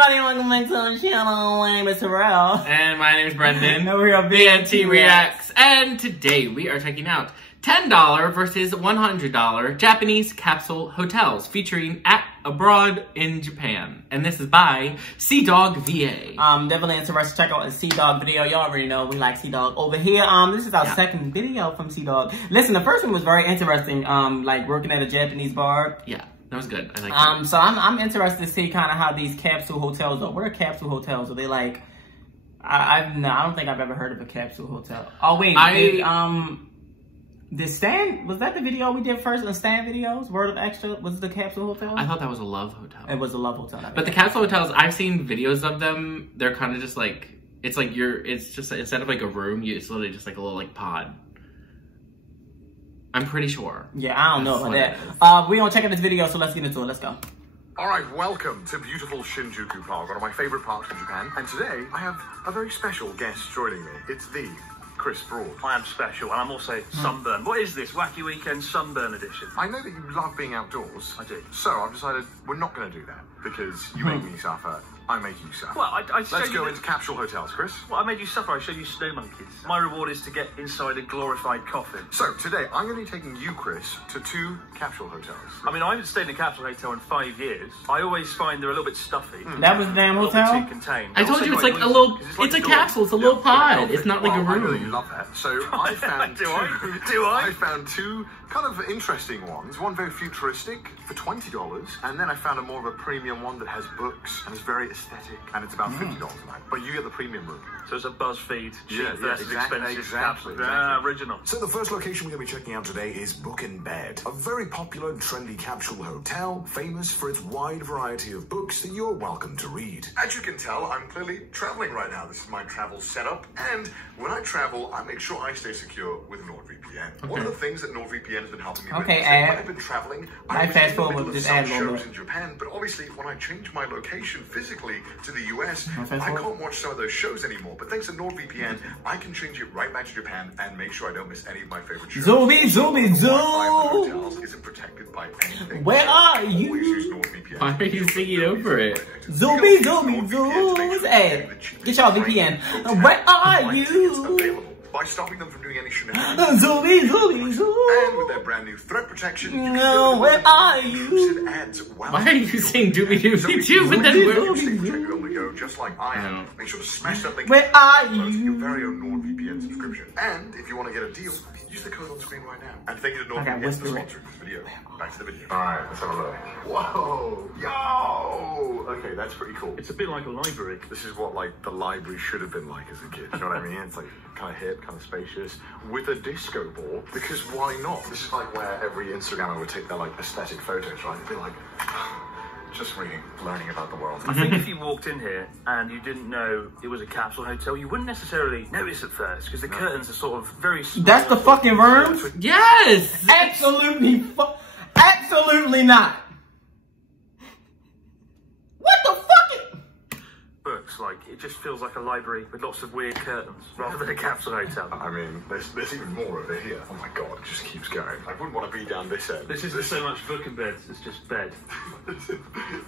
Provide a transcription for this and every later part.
everybody, welcome back to the channel. My name is Terrell. And my name is Brendan. And we are BNT Reacts. And today we are checking out $10 versus $100 Japanese capsule hotels featuring At Abroad in Japan. And this is by Sea-Dog VA. Definitely interested to check out a Sea-Dog video. Y'all already know we like Sea-Dog over here. This is our second video from Sea-Dog. Listen, the first one was very interesting, like working at a Japanese bar. Yeah. That was good. I like that. So I'm interested to see kind of how these capsule hotels are. What are capsule hotels? Are they like? I don't think I've ever heard of a capsule hotel. Oh wait, did Stan, was that the video we did first? The Stan videos, Word of Extra, was the capsule hotel? I thought that was a love hotel. It was a love hotel. But the capsule hotels, I've seen videos of them. They're kind of just like, it's like it's just instead of like a room, it's literally just like a little like pod. I'm pretty sure. Yeah, I don't know about that. We're gonna check out this video, so let's get into it. Let's go. Alright, welcome to beautiful Shinjuku Park, one of my favorite parks in Japan. And today, I have a very special guest joining me. It's the Chris Broad. I am special, and I'm also sunburned. What is this? Wacky Weekend Sunburn Edition? I know that you love being outdoors. I do. So I've decided we're not going to do that, because you make me suffer. I make you suffer. Well, Let's go into capsule hotels, Chris. Well, I made you suffer. I showed you snow monkeys. My reward is to get inside a glorified coffin. So today, I'm going to be taking you, Chris, to 2 capsule hotels. I mean, I haven't stayed in a capsule hotel in 5 years. I always find they're a little bit stuffy. That was the damn a little hotel? bit too contained. I told you it's like a little, it's a capsule, it's a little pod. It's not like a I know that room. you love that. So I found Do I? I found 2 kind of interesting ones. One very futuristic for $20, and then I found a more of a premium one that has books and is very aesthetic, and it's about $50 a night. But you get the premium room. So it's a BuzzFeed cheap versus exactly, expensive capsule. Original. So the first location we're going to be checking out today is Book in Bed, a very popular and trendy capsule hotel, famous for its wide variety of books that you're welcome to read. As you can tell, I'm clearly traveling right now. This is my travel setup, and when I travel, I make sure I stay secure with NordVPN. One of the things that NordVPN has been helping me with is that when I've been traveling, I'm fast in the forward middle of just some add a little shows bit. in Japan, but obviously when I change my location physically to the US, I can't watch some of those shows anymore. But thanks to NordVPN, I can change it right back to Japan and make sure I don't miss any of my favorite shows. Zoomy, So zoomy, the Wi-Fi in the zoom! hotels isn't protected by anything. Where are Always you? use NordVPN. Why are you singing over it? Zoomy, zoomy, zoom! Hey, get y'all VPN. Where are you? By stopping them from doing any shenanigans. Zoomy, zoomy, zoom! And with their brand new threat protection, you can No, where are you? ads while Why are you saying doobie doobie doo? But then protected on the go, just like I am. Make sure to smash that link. Where are Your you? very own NordVPN subscription. And if you want to get a deal, use the code on screen right now. And thank you to NordVPN for sponsoring this video. Back to the video. Alright, let's have a look. Whoa! Yo! Okay, that's pretty cool. It's a bit like a library. This is what like the library should have been like as a kid. You know what I mean? It's like kind of hip, kind of spacious, with a disco ball. Because why not? This is like where every Instagrammer would take their like aesthetic photos, right? It'd be like, just reading, learning about the world. I think if you walked in here and you didn't know it was a capsule hotel, you wouldn't necessarily notice at first because the curtains are sort of very small. That's the fucking room? yes! Absolutely absolutely not. What the fuck? Books, like, it just feels like a library with lots of weird curtains rather than a capsule hotel. I mean, there's even more over here. Oh my god, it just keeps going. I wouldn't want to be down this end. This isn't so much book and beds, it's just bed.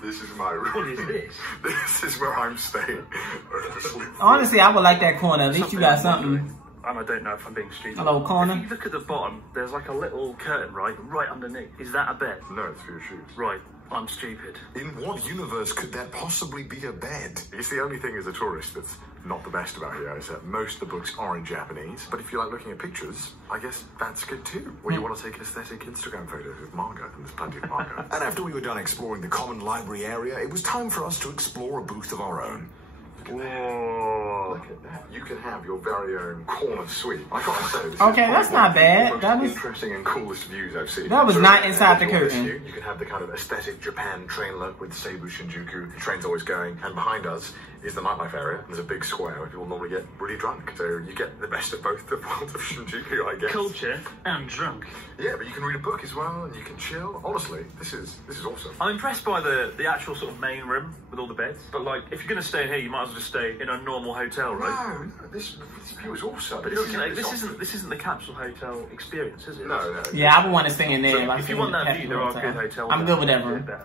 This is my room. What is this? This is where I'm staying. Honestly, I would like that corner. At least you got something. And I don't know if I'm being stupid. A little corner. If you look at the bottom, there's like a little curtain, right underneath. Is that a bed? No, it's for your shoes. Right, I'm stupid. In what universe could there possibly be a bed? It's the only thing as a tourist that's not the best about here is that most of the books are in Japanese. But if you like looking at pictures, I guess that's good too. Or you want to take aesthetic Instagram photos with manga, and there's plenty of manga. And after we were done exploring the common library area, it was time for us to explore a booth of our own. Whoa. Look at that. You can have your very own corner suite. I gotta say, this Okay, is that's not bad. one of the That most was interesting and coolest views I've seen. That was not inside the if you're curtain. this view, you can have the kind of aesthetic Japan train look with Seibu Shinjuku. The train's always going, and behind us is the nightlife area. There's a big square where people normally get really drunk. So you get the best of both the worlds of Shinjuku, I guess. Culture and drunk. Yeah, but you can read a book as well, and you can chill. Honestly, this is awesome. I'm impressed by the actual sort of main room with all the beds. But like, if you're going to stay here, you might as well just stay in a normal hotel, right? No, this view is awesome. But this isn't the capsule hotel experience, is it? No. Yeah, I would want to stay in there. So if you want that view, there are good hotels. I'm good with that room. room.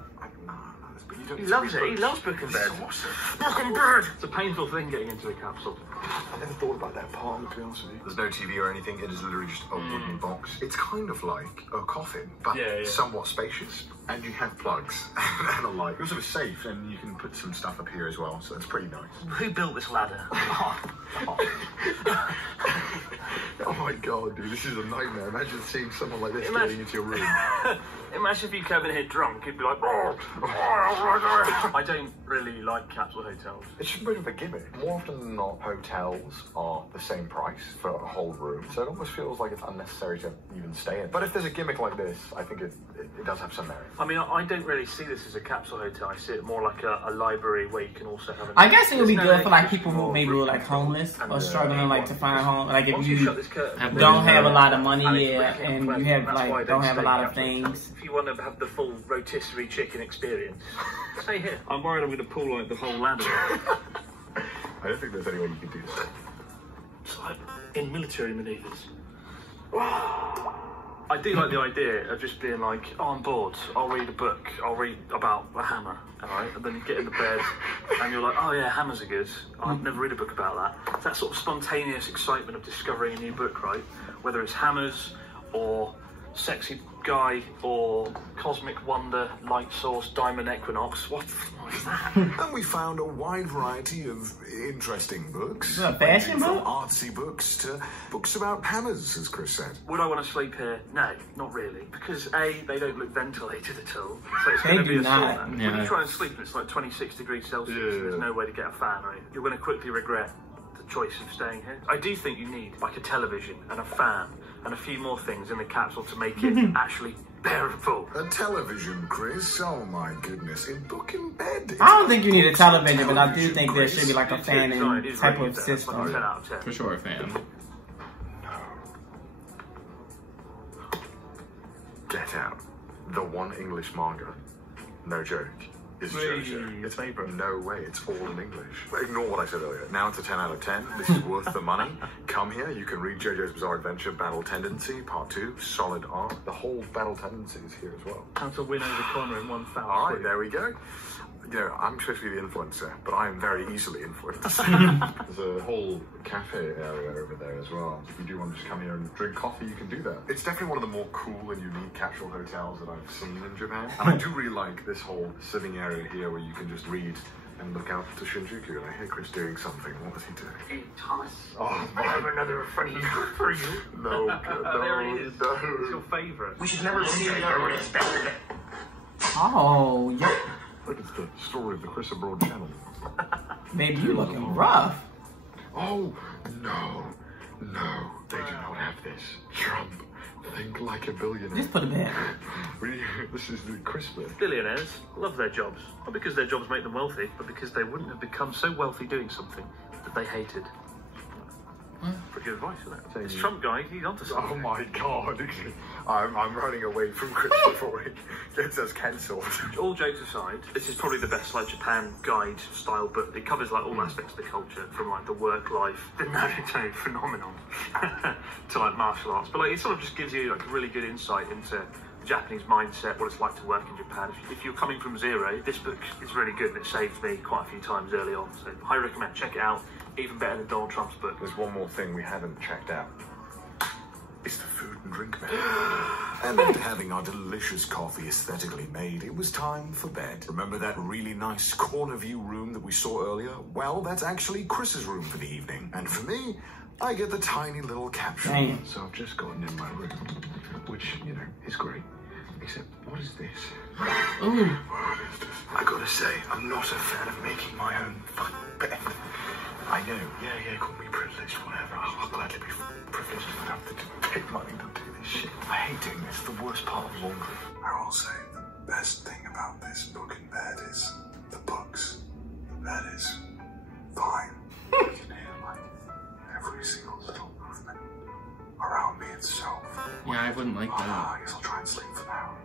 pajamas, but you don't. He loves it. He loves book and bed. It's awesome. Book and bed. It's a painful thing getting into a capsule. I never thought about that apartment, to be honest with you. There's no TV or anything. It is literally just a wooden box. It's kind of like a coffin, but somewhat spacious. And you have plugs and a light. You also have a safe, and you can put some stuff up here as well, so it's pretty nice. Who built this ladder? Oh my god, dude, this is a nightmare. Imagine seeing someone like this getting into your room. Imagine if you came in here drunk, you'd be like, I don't really like capsule hotels. It's just a bit of a gimmick. More often than not, hotels are the same price for a whole room, so it almost feels like it's unnecessary to even stay in. But if there's a gimmick like this, I think it does have some merit. I mean, I don't really see this as a capsule hotel. I see it more like a library where you can also have. I guess it would be good for like people who maybe were like homeless or struggling like to find home. Like if you don't have a lot of money, and you have like don't have a lot of things. If you want to have the full rotisserie chicken experience, stay here. I'm worried I'm going to pull like the whole ladder. I don't think there's any way you can do this. It's like in military manoeuvres. I do like the idea of just being like, oh, I'm bored, I'll read a book, I'll read about a hammer, alright? And then you get in the bed and you're like, oh yeah, hammers are good. I've never read a book about that. It's that sort of spontaneous excitement of discovering a new book, right? Whether it's hammers or sexy guy or cosmic wonder, light source, diamond equinox. What is that? And we found a wide variety of interesting books. Fashion From book? artsy books to books about hammers, as Chris said. Would I want to sleep here? No, not really. Because A, they don't look ventilated at all. So it's They going to be do a not. sauna. Yeah. When you try and sleep, it's like 26 degrees Celsius. And there's no way to get a fan, right? You're going to quickly regret the choice of staying here. I do think you need like a television and a fan and a few more things in the capsule to make it actually bearable. A television, Chris? Oh my goodness. In book in bed. I don't think you need a television, but I do think there should be like a fan It in is type really of good. That's like a 10 system. out of 10. For sure, a fan. Get Out. The one English manga. No joke. Is JoJo. Your favourite. No way, it's all in English. But ignore what I said earlier. Now it's a 10 out of 10. This is worth the money. Come here, you can read JoJo's Bizarre Adventure Battle Tendency, Part 2, Solid Art. The whole Battle Tendency is here as well. How to win over Connor in one foul. Alright, there we go. You know, I'm supposed to be the influencer, but I am very easily influenced. There's a whole cafe area over there as well. If you do want to just come here and drink coffee, you can do that. It's definitely one of the more cool and unique capsule hotels that I've seen in Japan. And I do really like this whole sitting area here where you can just read and look out to Shinjuku. And I hear Chris doing something. What was he doing? Hey, Thomas. Oh, I have another funny for you. no, no, There he is. no. It's your favourite. We should never see each other respected. Oh, yeah. Look, it's the story of the Chris Abroad channel. Baby, you looking rough. Oh, no, no, they do not have this. Trump, think like a billionaire. Just put it back. This is the Christmas. Billionaires love their jobs. Not because their jobs make them wealthy, but because they wouldn't have become so wealthy doing something that they hated. Pretty good advice, isn't it? This Trump guy, he's onto something. Oh my god, I'm running away from Chris before he gets us cancelled. All jokes aside, this is probably the best like Japan guide style book. It covers like all aspects of the culture, from like the work life, the Naruto phenomenon, to like martial arts. But like it sort of just gives you like a really good insight into the Japanese mindset, what it's like to work in Japan. If you're coming from zero, this book is really good and it saved me quite a few times early on. So I recommend, check it out. Even better than Donald Trump's book. There's one more thing we haven't checked out. It's the food and drink menu. And after having our delicious coffee aesthetically made, it was time for bed. Remember that really nice corner view room that we saw earlier? Well, that's actually Chris's room for the evening. And for me, I get the tiny little capsule. Damn. So I've just gotten in my room, which, you know, is great. Except, what is this? Ooh. What is this? I gotta say, I'm not a fan of making my own fucking bed. I know, yeah, call me privileged, whatever. I'll gladly be privileged if I have to pay money to do this shit. I hate doing this, the worst part of laundry. I will say the best thing about this book in bed is the books. The bed is fine. You can hear like every single little movement around me itself. Yeah, I wouldn't like that. I guess I'll try and sleep for now.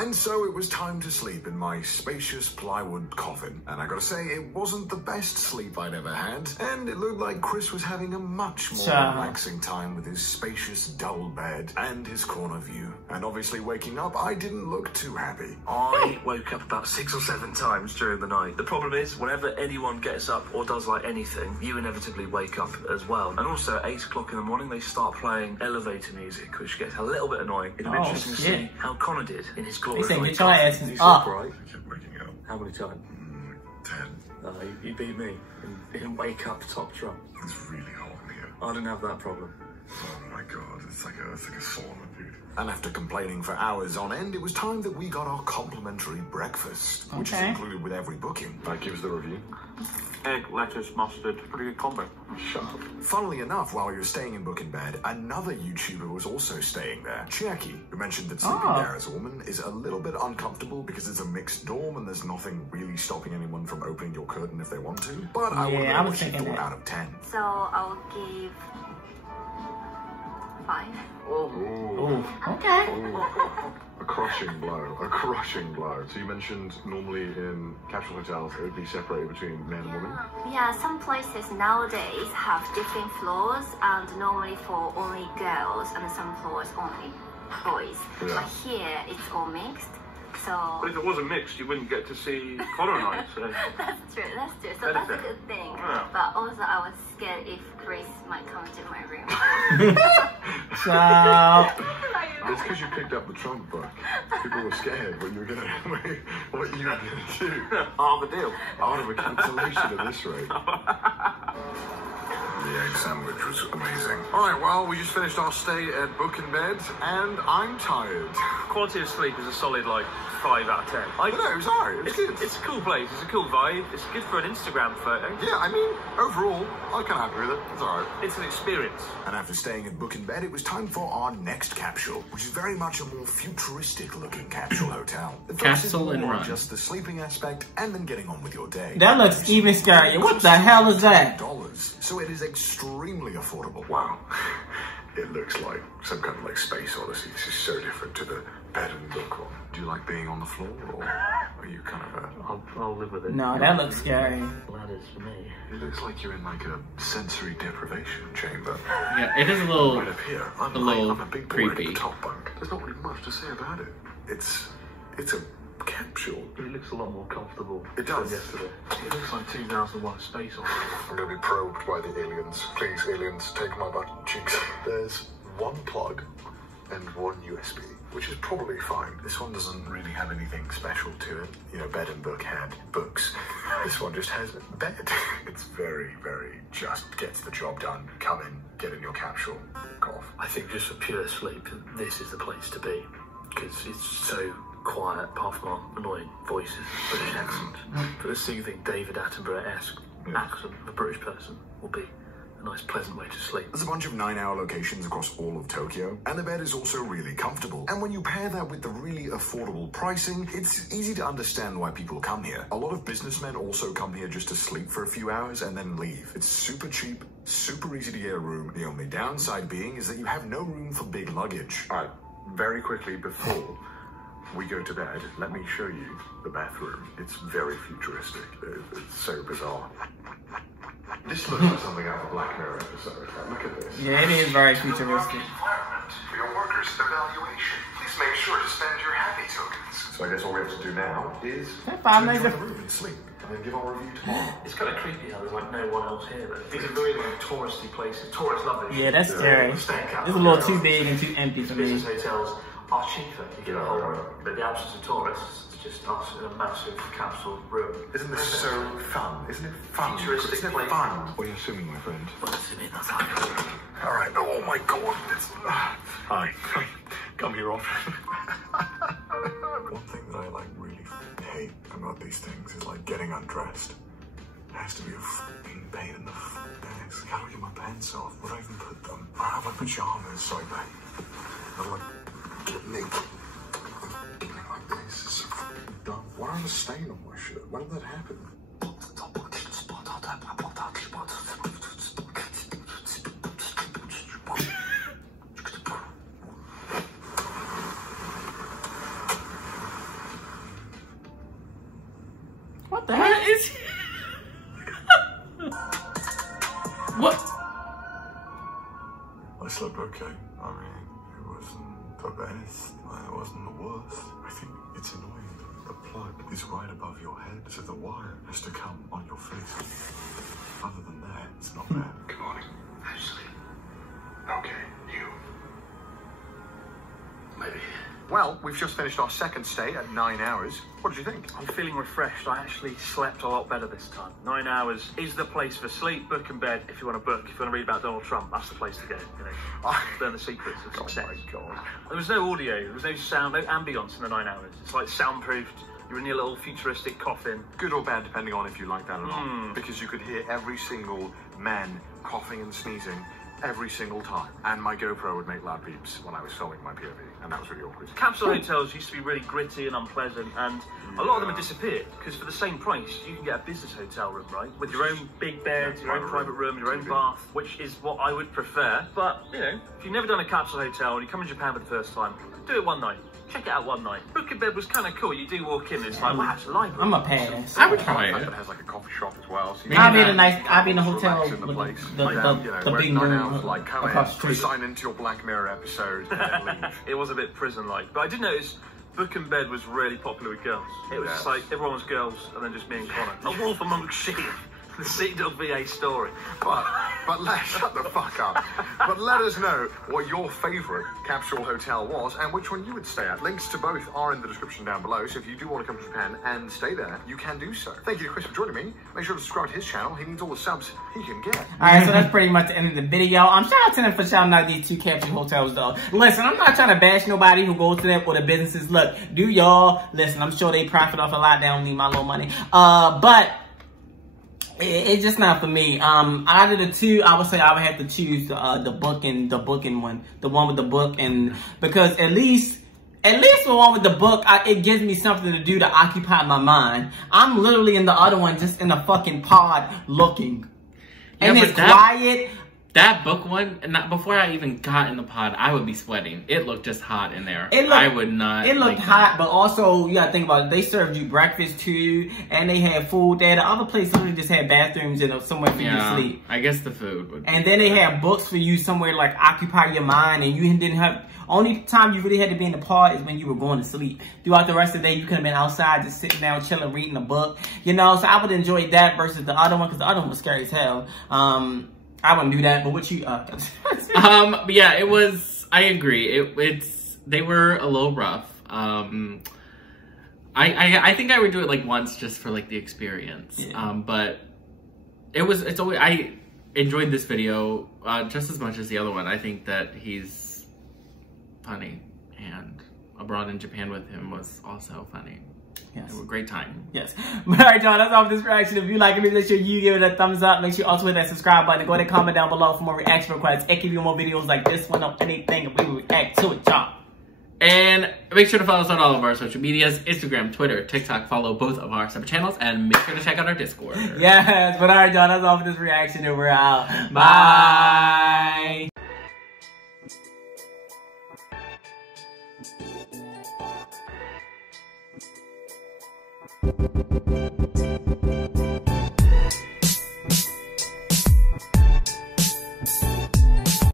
And so it was time to sleep in my spacious plywood coffin. And I gotta say, it wasn't the best sleep I'd ever had. And it looked like Chris was having a much more relaxing time with his spacious double bed and his corner view. And obviously waking up, I didn't look too happy. I woke up about 6 or 7 times during the night. The problem is, whenever anyone gets up or does like anything, you inevitably wake up as well. And also at 8 o'clock in the morning, they start playing elevator music, which gets a little bit annoying. It'll be interesting to see how Connor did in his glorified They said, get your ass He's up. upright. I kept waking up. How many times? 10. You beat me in wake up top drop. It's really hot in here. I didn't have that problem. Oh my god, it's like a sauna, dude. And after complaining for hours on end, it was time that we got our complimentary breakfast, which is included with every booking. That gives the review. Egg, lettuce, mustard, pretty good combo. Shut up. Funnily enough, while we were staying in Book in Bed, another YouTuber was also staying there, Chiaki, who mentioned that sleeping there as a woman is a little bit uncomfortable because it's a mixed dorm and there's nothing really stopping anyone from opening your curtain if they want to. But I want to know what she thought out of 10. So I'll give 5. Okay. A crushing blow. A crushing blow. So you mentioned normally in capsule hotels it would be separated between men and women? Yeah, some places nowadays have different floors, and normally for only girls, and some floors only boys. Yeah. But here it's all mixed. So But if it wasn't mixed, you wouldn't get to see Connor and I. So. that's true. So that's a good thing. Yeah. But also I was scared if Chris might come to my room. Ciao. It's because you picked up the trunk book. People were scared what you were gonna do. Half a deal. Out of a cancellation at this rate. The egg sandwich was amazing. Alright, well, we just finished our stay at Book in Bed, and I'm tired. Quality of sleep is a solid, 5 out of 10. I don't know, it was alright. It's a cool place. It's a cool vibe. It's good for an Instagram photo. Yeah, I mean, overall, I'm kind of happy with it. It's alright. It's an experience. And after staying at Book in Bed, it was time for our next capsule, which is very much a more futuristic-looking capsule hotel. It focuses Capsule and more on Run. just the sleeping aspect and then getting on with your day. That looks even scarier. What the hell is that? $2, so it is extremely affordable. Wow. It looks like some kind of space odyssey. This is so different to the bed and book one. Do you like being on the floor, or are you kind of a... I'll live with it. No, that looks scary. Ladders for me. It looks like you're in a sensory deprivation chamber. Yeah, it is a little, Right up here, I'm a big boy creepy. in the top bunk. There's not really much to say about it. It's a capsule. It looks a lot more comfortable It does. than yesterday. It looks like 2001 Space Odyssey. I'm going to be probed by the aliens. Please, aliens, take my butt cheeks. There's one plug and one USB, which is probably fine. This one doesn't really have anything special to it. You know, Bed and Book had books. This one just has a bed. It's very, very just gets the job done. Come in, get in your capsule, cough. I think just for pure sleep, this is the place to be. Because it's so quiet, apart from our annoying voices, British accent. But the soothing David Attenborough-esque accent of a British person will be a nice, pleasant way to sleep. There's a bunch of 9-hour locations across all of Tokyo, and the bed is also really comfortable. And when you pair that with the really affordable pricing, it's easy to understand why people come here. A lot of businessmen also come here just to sleep for a few hours and then leave. It's super cheap, super easy to get a room. The only downside being is that you have no room for big luggage. All right, very quickly before we go to bed, let me show you the bathroom. It's very futuristic. It's so bizarre. This looks like something out of a Black Mirror episode. Look at this. Yeah, it is very futuristic. Requirement for your workers' evaluation. Please make sure to spend your happy tokens. So I guess all we have to do now is That 5 nights enjoy of- the room and sleep, and then give our review tomorrow. It's kind of creepy how there's no one else here. But these are very touristy places. Tourists love it. Yeah, that's scary. It's a little too big and too empty for me. Business hotels are cheaper. You get a whole room, but the absence of tourists is just us in a massive capsule room. Isn't this so fun? Isn't it fun? Futuristic Isn't it place. fun? What are you assuming, my friend? All right. Oh my god. Hi. Come here often. One thing that I really hate about these things is getting undressed. It has to be a f***ing pain in the ass. How do I get my pants off? Where do I even put them? I have my pajamas, so I don't get naked. Like this. It's so dumb. Why am I stain on my shirt? When did that happen? What the heck? is? What? I slept okay. I mean, it wasn't the best, and it wasn't the worst. I think it's annoying. The plug is right above your head, so the wire has to come on your face. Other than that, it's not bad. Good morning. Ashley. Okay, you. Maybe. Well, we've just finished our second stay at 9 hours. What did you think? I'm feeling refreshed. I actually slept a lot better this time. 9 hours is the place for sleep. Book in bed if you want to book. If you want to read about Donald Trump, that's the place to go. You know, learn the secrets of success. Oh my God. There was no audio. There was no sound, no ambience in the 9 hours. It's like soundproofed. You're in your little futuristic coffin. Good or bad, depending on if you like that or not. Because you could hear every single man coughing and sneezing every single time. And my GoPro would make loud beeps when I was filming my POV, and that was really awkward. Capsule hotels used to be really gritty and unpleasant, and a lot of them have disappeared, because for the same price, you can get a business hotel room, right? With your own big bed, your own private room, your own bath, which is what I would prefer. But, you know, if you've never done a capsule hotel and you come to Japan for the first time, do it one night. Check it out one night. Book in bed was kind of cool. You do walk in, and it's like, wow, it's a library. I'm a pass. I would try it. It has like a coffee shop as well. So I'll be in a nice. I'll be in a hotel relax with in the place. the big 9 room hours, like, come across the in, street. sign into your Black Mirror episode, and then leave. It was a bit prison-like, but I did notice Book in Bed was really popular with girls. It was just like everyone was girls, and then just me and Connor. A wolf amongst sheep. The Seadog VA story. But shut the fuck up. But let us know what your favourite capsule hotel was and which one you would stay at. Links to both are in the description down below, so if you do want to come to Japan and stay there, you can do so. Thank you to Chris for joining me. Make sure to subscribe to his channel. He needs all the subs he can get. Alright, so that's pretty much the end of the video. Shout out to them for shouting out these 2 capsule hotels though. Listen, I'm not trying to bash nobody who goes to them or the businesses. Look, do y'all. Listen, I'm sure they profit off a lot. They don't need my little money. But it's just not for me. Out of the 2, I would say I would have to choose the booking one, the one with the book, and because at least the one with the book, it gives me something to do to occupy my mind. I'm literally in the other one, just in a fucking pod looking, and it's quiet. That book one, before I even got in the pod, I would be sweating. It looked just hot in there. I would not. It looked hot, but also you gotta think about it. They served you breakfast too, and they had food there. The other place literally just had bathrooms and somewhere for you to sleep. I guess the food would. And then they had books for you somewhere like occupy your mind, and you didn't have. Only time you really had to be in the pod is when you were going to sleep. Throughout the rest of the day, you could have been outside just sitting down, chilling, reading a book. You know, so I would enjoy that versus the other one, because the other one was scary as hell. I wouldn't do that, but what you, but yeah, it was, I agree. They were a little rough. I think I would do it like once just for like the experience. Yeah. But it's always, I enjoyed this video, just as much as the other one. I think that he's funny, and Abroad in Japan with him was also funny. Yes. It was a great time. Yes. But alright, y'all, that's all for this reaction. If you like it, make sure you give it a thumbs up. Make sure you also hit that subscribe button. Go ahead and comment down below for more reaction requests. And give you more videos like this one or anything, and we will react to it, y'all. And make sure to follow us on all of our social medias, Instagram, Twitter, TikTok. Follow both of our separate channels, and make sure to check out our Discord. Yes, but alright, y'all, that's all for this reaction, and we're out. Bye.